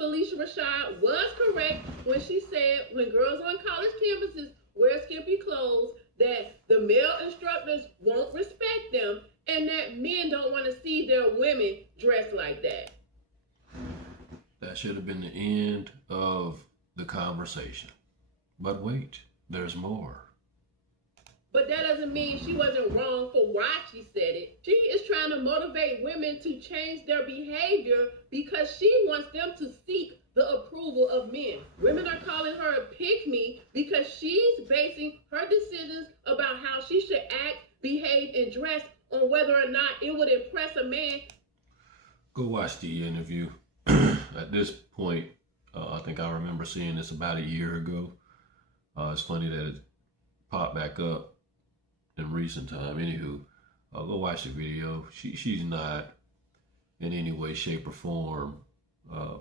Phylicia Rashad was correct when she said when girls on college campuses wear skimpy clothes, that the male instructors won't respect them and that men don't want to see their women dressed like that. That should have been the end of the conversation. But wait, there's more. But that doesn't mean she wasn't wrong for why she said it. She is trying to motivate women to change their behavior because she wants them to seek the approval of men. Women are calling her a pick me because she's basing her decisions about how she should act, behave, and dress on whether or not it would impress a man. Go watch the interview. At this point, I think I remember seeing this about a year ago. It's funny that it popped back up in recent time. Anywho, go watch the video. She's not in any way, shape, or form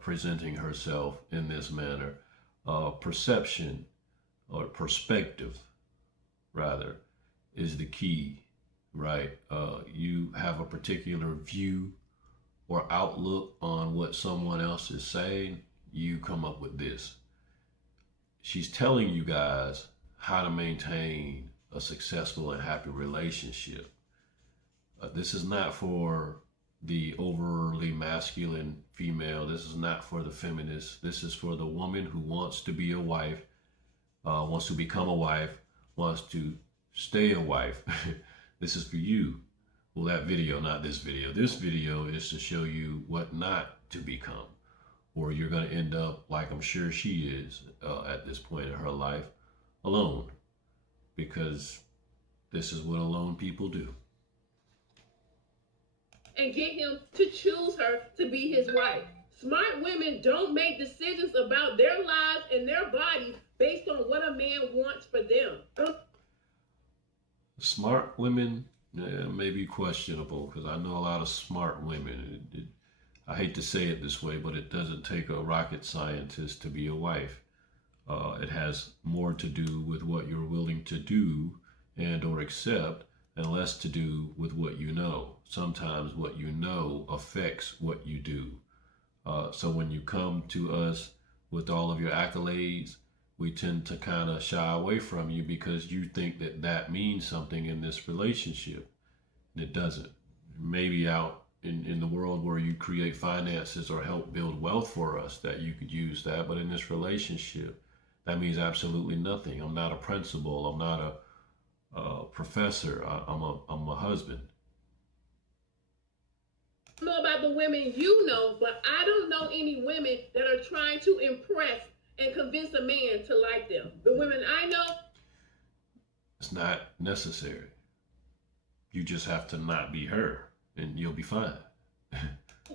presenting herself in this manner. Perception or perspective, rather, is the key, right? You have a particular view or outlook on what someone else is saying, you come up with this. She's telling you guys how to maintain a successful and happy relationship. This is not for the overly masculine female. This is not for the feminist. This is for the woman who wants to be a wife, wants to become a wife, wants to stay a wife. This is for you. Well, that video, not this video. This video is to show you what not to become, or you're going to end up like I'm sure she is at this point in her life, alone, because this is what alone people do. And get him to choose her to be his wife. Smart women don't make decisions about their lives and their bodies based on what a man wants for them. Smart women may be questionable, because I know a lot of smart women. I hate to say it this way, but it doesn't take a rocket scientist to be a wife. It has more to do with what you're willing to do and or accept, and less to do with what you know. Sometimes what you know affects what you do. So when you come to us with all of your accolades, we tend to kind of shy away from you because you think that that means something in this relationship. And it doesn't. Maybe out in the world where you create finances or help build wealth for us, that you could use that. But in this relationship, that means absolutely nothing. I'm not a principal. I'm not a professor. I'm a husband. I don't know about the women you know, but I don't know any women that are trying to impress and convince a man to like them. The women I know, it's not necessary. You just have to not be her, and you'll be fine.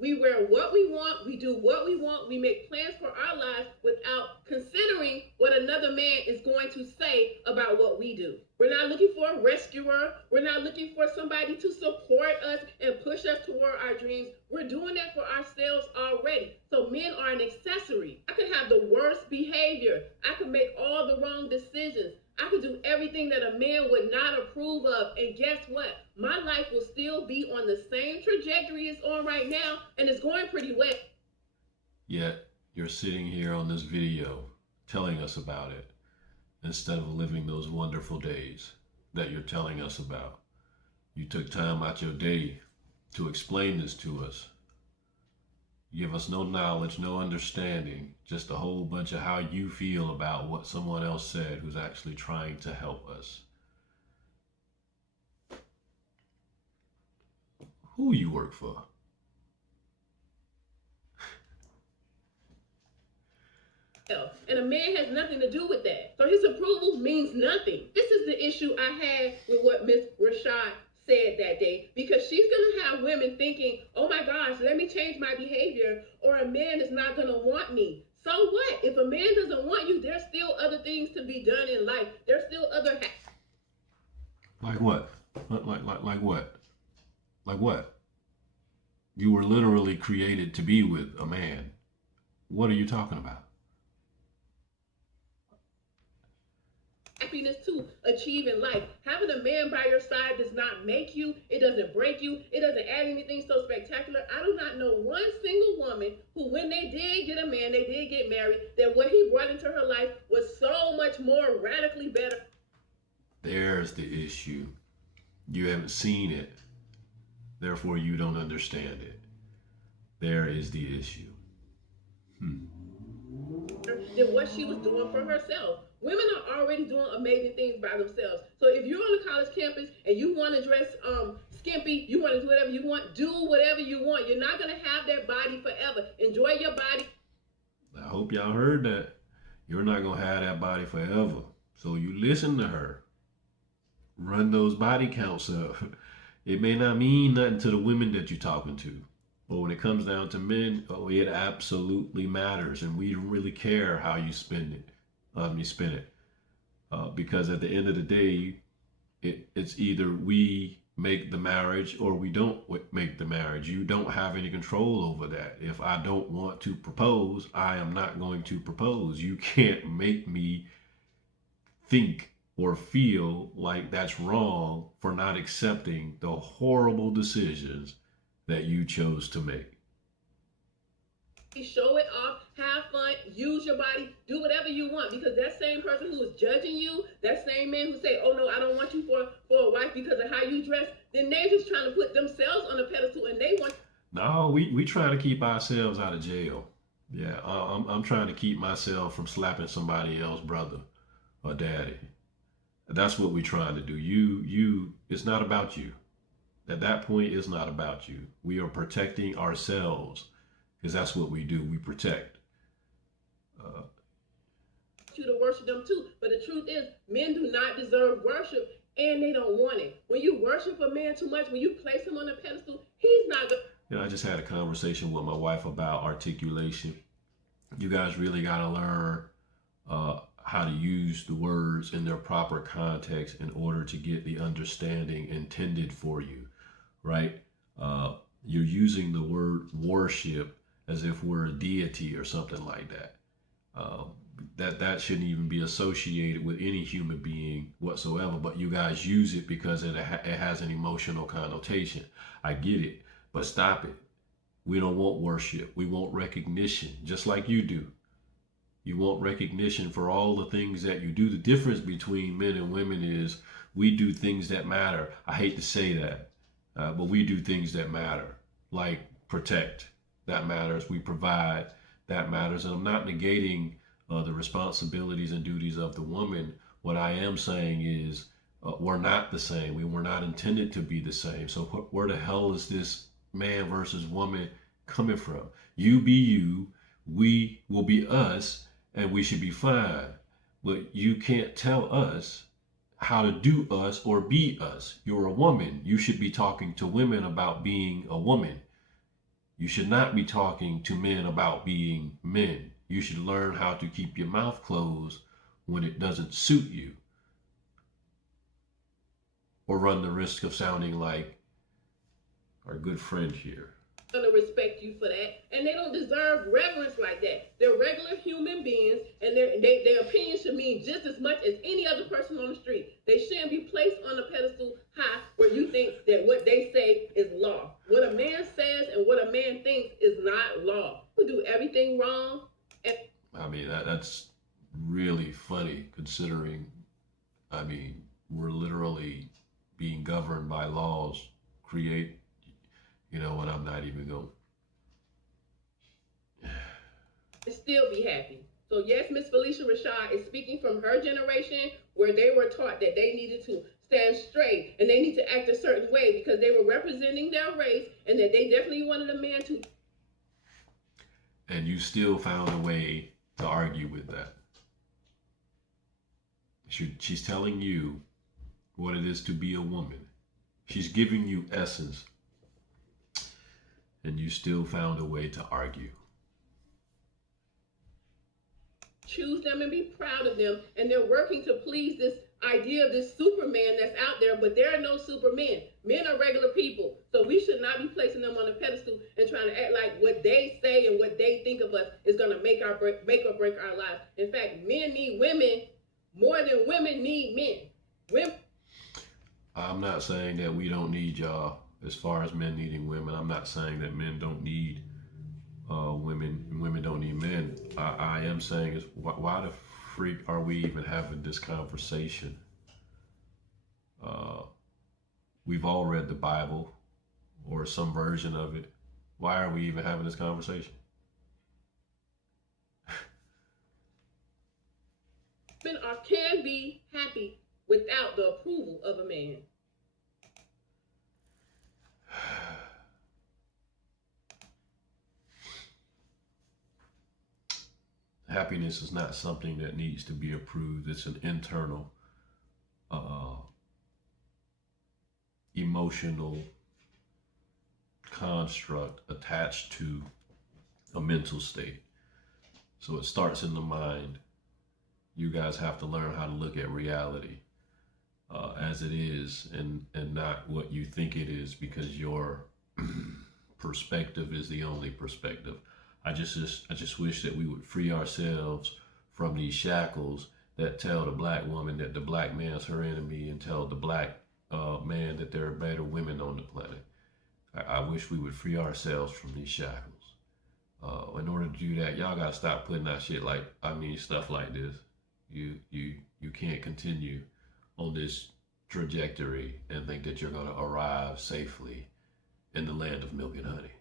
we wear what we want, we do what we want, we make plans for our lives without considering what another man is going to say about what we do. We're not looking for a rescuer. We're not looking for somebody to support us and push us toward our dreams. We're doing that for ourselves already. So men are an accessory. I could have the worst behavior. I could make all the wrong decisions. I could do everything that a man would not approve of. And guess what? My life will still be on the same trajectory it's on right now, and it's going pretty well. Yet you're sitting here on this video telling us about it, instead of living those wonderful days that you're telling us about. You took time out your day to explain this to us. You give us no knowledge, no understanding, just a whole bunch of how you feel about what someone else said who's actually trying to help us. Who you work for? And a man has nothing to do with that. So his approval means nothing. This is the issue I had with what Miss Rashad said that day, because she's going to have women thinking, oh my gosh, let me change my behavior, or a man is not going to want me. So what? If a man doesn't want you, there's still other things to be done in life. There's still other Like what? Like what? Like what? You were literally created to be with a man. What are you talking about? happiness to achieve in life. Having a man by your side does not make you, it doesn't break you, it doesn't add anything so spectacular. I do not know one single woman who, when they did get a man, they did get married, that what he brought into her life was so much more radically better. There's the issue. You haven't seen it, therefore you don't understand it. There is the issue. Than what she was doing for herself. Women are already doing amazing things by themselves. So if you're on a college campus and you want to dress skimpy, you want to do whatever you want, do whatever you want. You're not going to have that body forever. Enjoy your body. I hope y'all heard that. You're not going to have that body forever. So you listen to her. Run those body counts up. It may not mean nothing to the women that you're talking to. But when it comes down to men, oh, it absolutely matters, and we don't really care how you spend it. You spend it, because at the end of the day, it's either we make the marriage or we don't make the marriage. You don't have any control over that. If I don't want to propose, I am not going to propose. You can't make me think or feel like that's wrong for not accepting the horrible decisions that you chose to make. Show it off, have fun, use your body, do whatever you want, because that same person who is judging you, that same man who say, oh no, I don't want you for a wife because of how you dress, then they're just trying to put themselves on a pedestal and they want. No, we trying to keep ourselves out of jail. Yeah, I'm trying to keep myself from slapping somebody else's brother or daddy. That's what we're trying to do. It's not about you. At that point, it's not about you. We are protecting ourselves, because that's what we do. We protect. You to worship them too. But the truth is, men do not deserve worship, and they don't want it. When you worship a man too much, when you place him on a pedestal, he's not good. I just had a conversation with my wife about articulation. You guys really got to learn how to use the words in their proper context in order to get the understanding intended for you, right? You're using the word worship as if we're a deity or something like that. That shouldn't even be associated with any human being whatsoever, but you guys use it because it has an emotional connotation. I get it, but stop it. We don't want worship. We want recognition, just like you do. You want recognition for all the things that you do. The difference between men and women is we do things that matter. I hate to say that, but we do things that matter, like protect. That matters. We provide. That matters. And I'm not negating the responsibilities and duties of the woman. What I am saying is we're not the same. We were not intended to be the same. So where the hell is this man versus woman coming from? You be you, we will be us, and we should be fine. But you can't tell us how to do us or be us. You're a woman. You should be talking to women about being a woman. You should not be talking to men about being men. You should learn how to keep your mouth closed when it doesn't suit you, or run the risk of sounding like our good friend here. Gonna respect you for that, and they don't deserve reverence like that. They're regular human beings, and their opinion should mean just as much as any other person on the street. They shouldn't be placed on a pedestal high where you think that what they say is law. What a man says and what a man thinks is not law. We do everything wrong. I mean, that's really funny considering, we're literally being governed by laws, and I'm not even going to still be happy. So yes, Miss Phylicia Rashad is speaking from her generation, where they were taught that they needed to stand straight and they need to act a certain way because they were representing their race, and that they definitely wanted a man to. And you still found a way to argue with that. She's telling you what it is to be a woman. She's giving you essence, and you still found a way to argue. Choose them and be proud of them, and they're working to please this idea of this Superman that's out there, but there are no Supermen. Men are regular people, so we should not be placing them on a pedestal and trying to act like what they say and what they think of us is going to make or break our lives. In fact, men need women more than women need men. Women. I'm not saying that we don't need y'all as far as men needing women. I'm not saying that men don't need women and women don't need men. I am saying is why the freak are we even having this conversation? We've all read the Bible or some version of it. Why are we even having this conversation? Women can be happy without the approval of a man. Happiness is not something that needs to be approved. It's an internal, emotional construct attached to a mental state. So it starts in the mind. You guys have to learn how to look at reality as it is, and not what you think it is, because your perspective is the only perspective. I just wish that we would free ourselves from these shackles that tell the black woman that the black man's her enemy, and tell the black man that there are better women on the planet. I wish we would free ourselves from these shackles. In order to do that, y'all gotta stop putting out shit like, stuff like this. You can't continue on this trajectory and think that you're gonna arrive safely in the land of milk and honey.